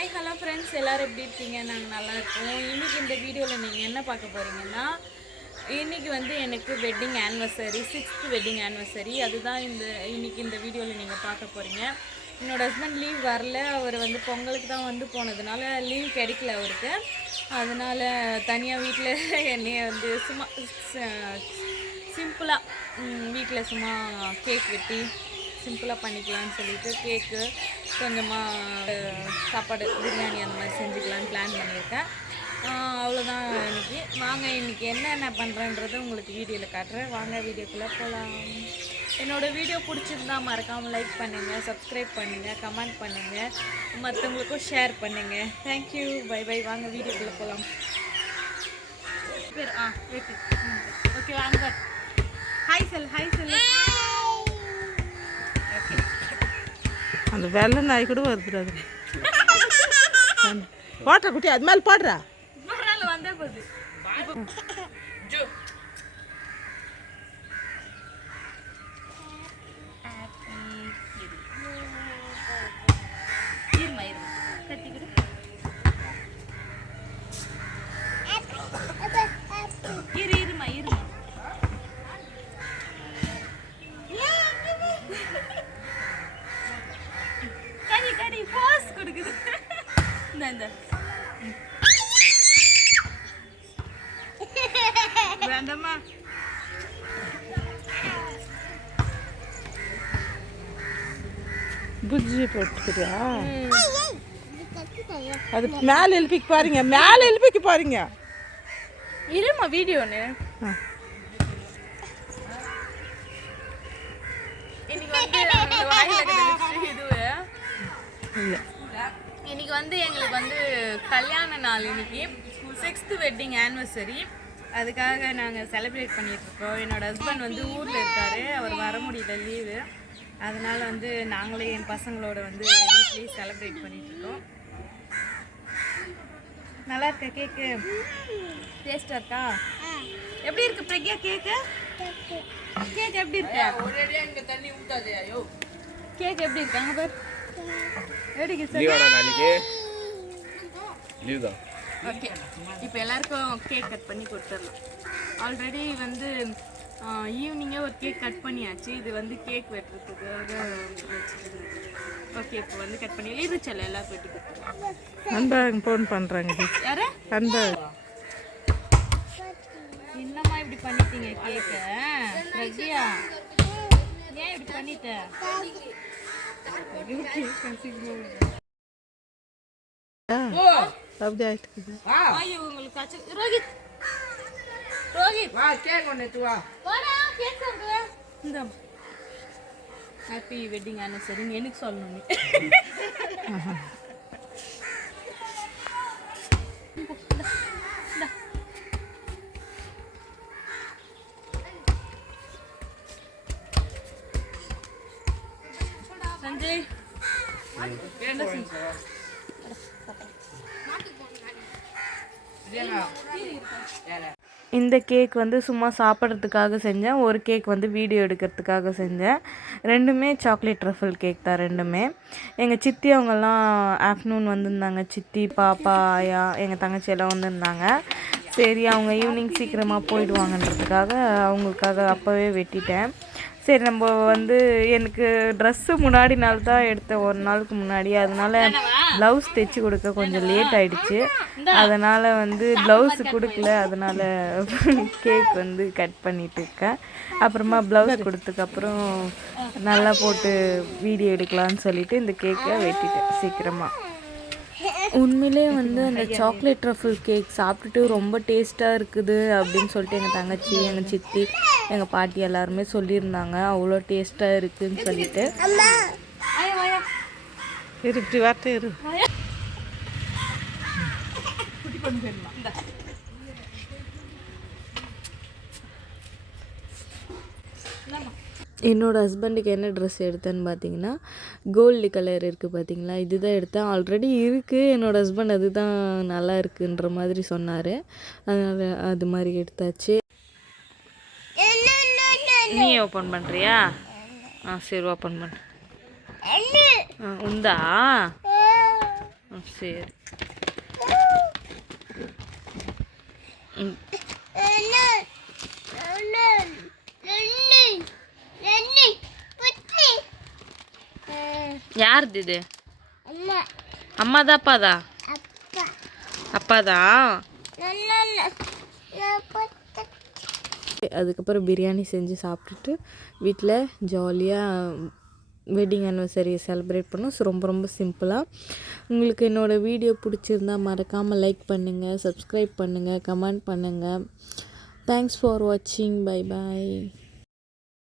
Hi hello friends, எல்லோரும் எப்படி இருக்கீங்க? நாங்கள் நல்லா இருக்கோம். இன்றைக்கி இந்த வீடியோவில் நீங்கள் என்ன பார்க்க போகிறீங்கன்னா, இன்றைக்கி வந்து எனக்கு wedding anniversary, 6th wedding anniversary. அதுதான் இன்றைக்கி இந்த வீடியோவில் நீங்கள் பார்க்க போகிறீங்க. என்னோடய ஹஸ்பண்ட் லீவ் வரல. அவர் வந்து பொங்கலுக்கு தான் வந்து போனதுனால லீவ் கிடைக்கல அவருக்கு. அதனால் தனியாக வீட்டில் என்னைய வந்து சும்மா சிம்பிளாக வீட்டில் சும்மா கேக் வெட்டி சிம்பிளாக பண்ணிக்கலான்னு சொல்லிட்டு கேக்கு கொஞ்சமாக சாப்பாடு பிரியாணி அந்த மாதிரி செஞ்சுக்கலான்னு பிளான் பண்ணியிருக்கேன். அவ்வளோதான் இன்றைக்கி. வாங்க இன்றைக்கி என்னென்ன பண்ணுறேன்றதை உங்களுக்கு வீடியோவில் காட்டுறேன். வாங்க வீடியோக்குள்ளே போகலாம். என்னோடய வீடியோ பிடிச்சிருந்தா மறக்காமல் லைக் பண்ணுங்கள், சப்ஸ்கிரைப் பண்ணுங்கள், கமெண்ட் பண்ணுங்கள், மற்றவங்களுக்கும் ஷேர் பண்ணுங்கள். Thank you, bye bye. வாங்க வீடியோக்குள்ளே போகலாம். பேர் ஓகே வாங்க. ஹாய் செல், ஹாய் செல். அந்த வெள்ளை நாய் கூட வருது. போட்டா குட்டி அது மேலே போடுறா வந்தே போகுது. வேண்டாமா புஜ்ஜி போட்டுக்கிறியா? அது மேலே எழுப்பிக்கு பாருங்க, மேலே எழுப்பிக்கு பாருங்க. இருமா வீடியோன்னு. இன்னைக்கு வந்து எங்களுக்கு வந்து கல்யாண நாள். இன்னைக்கு 6th வெட்டிங் ஆனிவர்சரி. அதுக்காக நாங்கள் செலிப்ரேட் பண்ணிகிட்ருக்கோம். என்னோடய ஹஸ்பண்ட் வந்து ஊரில் இருக்கார், அவர் வர முடியல, லீவு. அதனால் வந்து நாங்களே என் பசங்களோட வந்து வீட்லேயே செலிப்ரேட் பண்ணிகிட்ருக்கோம். நல்லா இருக்கா கேக்கு? டேஸ்ட்டாக இருக்கா? எப்படி இருக்கு பிரக்யா கேக்கு? கேக் எப்படி இருக்கா? தண்ணி ஊத்தாதே. கேக் எப்படி இருக்காங்க பார். ஓகே, இப்போ எல்லாருக்கும் கேக் கட் பண்ணி கொடுத்துடலாம். ஆல்ரெடி வந்து ஈவினிங்கே ஒரு கேக் கட் பண்ணியாச்சு. இது வந்து கேக் வெட்டுறதுக்காக வச்சுருந்தேன். ஓகே, இப்போ வந்து கட் பண்ணி இருச்சல்ல எல்லாருக்கும் வெட்டி கொடுத்துடலாம். அன்பழகன் ஃபோன் பண்ணுறாங்க. யாரு? அன்பழகன். என்னம்மா இப்படி பண்ணிட்டீங்க கேக்கை? பிரக்யா ஏன் இப்படி பண்ணிட்டேன்? அப்படி ஆயிட்டு ரோஹித், ரோஹித் வா கேக் ஒன்று வா. இந்த ஹாப்பி வெட்டிங் ஆனிவர்சரின்னு எனக்கு சொல்லணும். சஞ்சய் இந்த கேக் வந்து சும்மா சாப்பிட்றதுக்காக செஞ்சேன். ஒரு கேக் வந்து வீடியோ எடுக்கிறதுக்காக செஞ்சேன். ரெண்டுமே சாக்லேட் ட்ரஃபிள் கேக் தான் ரெண்டுமே. எங்கள் சித்தி அவங்கெல்லாம் ஆஃப்டர்நூன் வந்திருந்தாங்க. சித்தி, பாப்பா, ஆயா, எங்கள் தங்கச்சி எல்லாம் வந்திருந்தாங்க. சரி, அவங்க ஈவினிங் சீக்கிரமாக போயிடுவாங்கன்றதுக்காக அவங்களுக்காக அப்போவே வெட்டிட்டேன். சரி, நம்ம வந்து எனக்கு ட்ரெஸ்ஸு முன்னாடி நாள் தான் எடுத்தேன், ஒரு நாளுக்கு முன்னாடி. அதனால் ப்ளவுஸ் தைச்சி கொடுக்க கொஞ்சம் லேட் ஆகிடுச்சு. அதனால் வந்து ப்ளவுஸு கொடுக்கல. அதனால் கேக் வந்து கட் பண்ணிட்டு இருக்கேன். அப்புறமா ப்ளவுஸ் கொடுத்ததுக்கப்புறம் நல்லா போட்டு வீடியோ எடுக்கலான்னு சொல்லிவிட்டு இந்த கேக்கை வெட்டிட்டேன் சீக்கிரமாக. உண்மையிலே வந்து அந்த சாக்லேட் ட்ரஃபிள் கேக் சாப்பிட்டுட்டு ரொம்ப டேஸ்ட்டாக இருக்குது அப்படின்னு சொல்லிட்டு எங்கள் தங்கச்சி, எங்கள் சித்தி, எங்கள் பாட்டி எல்லாருமே சொல்லியிருந்தாங்க. அவ்வளோ டேஸ்ட்டாக இருக்குதுன்னு சொல்லிட்டு. இப்படி வார்த்தை இரு. என்னோடய ஹஸ்பண்டுக்கு என்ன ட்ரெஸ் எடுத்தேன்னு பார்த்தீங்கன்னா, கோல்டு கலர் இருக்குது பார்த்தீங்களா, இதுதான் எடுத்தேன். ஆல்ரெடி இருக்குது. என்னோடய ஹஸ்பண்ட் அதுதான் நல்லா இருக்குன்ற மாதிரி சொன்னார். அதனால் அது மாதிரி எடுத்தாச்சு. நீ ஓப்பன் பண்ணுறியா? சரி, ஓப்பன் பண்ணு. உண்டா? சரி. யாருது இது? அம்மாதா அப்பாதா? அப்பாதா. அதுக்கப்புறம் பிரியாணி செஞ்சு சாப்பிட்டுட்டு வீட்டில் ஜாலியாக வெட்டிங் ஆனிவர்சரியை செலிப்ரேட் பண்ணோம். ஸோ ரொம்ப ரொம்ப சிம்பிளாக. உங்களுக்கு என்னோடய வீடியோ பிடிச்சிருந்தா மறக்காமல் லைக் பண்ணுங்கள், சப்ஸ்கிரைப் பண்ணுங்கள், கமெண்ட் பண்ணுங்கள். தேங்க்ஸ் ஃபார் வாட்சிங். Bye bye.